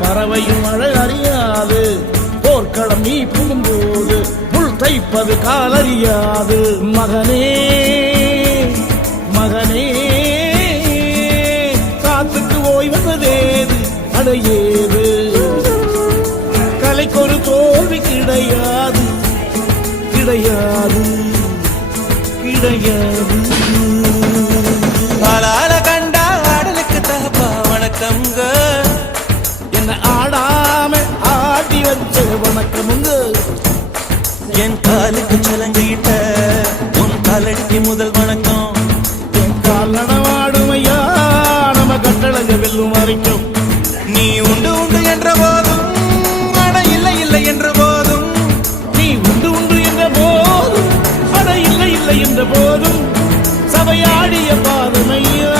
பறவையும் மழை அறியாது. போர்க்களம் நீ புகும்போது புல் தைப்பது காலறியாது. மகனே மகனே காத்துக்கு ஓய்வதேது அடையேது. கலைக்கொரு தோல்வி கிடையாது கிடையாது கிடையாது. ஆளால கண்டா ஆடலுக்கு தகப்பா வணக்கம்ங்க. என்ன ஆடாம ஆட்டி வச்ச வணக்கமுங்க. என் காலுக்கு சலங்கிட்ட உன் காலடிக்கு முதல் வணக்கம். என் கால் நடவாடுமையா நம்ம கட்டளங்க வெல்லும் வரைக்கும். நீ உண்டு உண்டு என்ற போதும் அட இல்லை இல்லை என்ற போதும். நீ உண்டு உண்டு என்ற போதும் அட இல்லை இல்லை என்ற போதும் சபையாடிய பாதமையா.